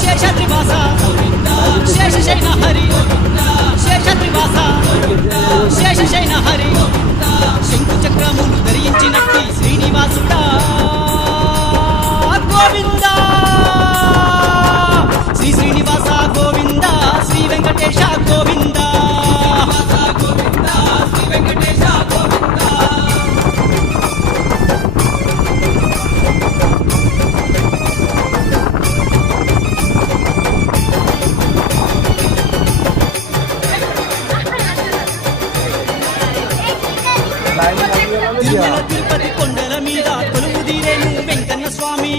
శేషద్రివాస శేషశైన హరి శేషద్రివాస శేషశైన హరి శంకు చక్రములు ధరించినట్టి శ్రీనివాసుడా గోవింద శ్రీ శ్రీనివాస గోవింద శ్రీ వెంకటేశ గోవింద గోవింద శ్రీ వెంకటేశ గోవింద. తిరుమల తిరుపతి కొండల మీద కొలువుదీరేను వెంకన్న స్వామి.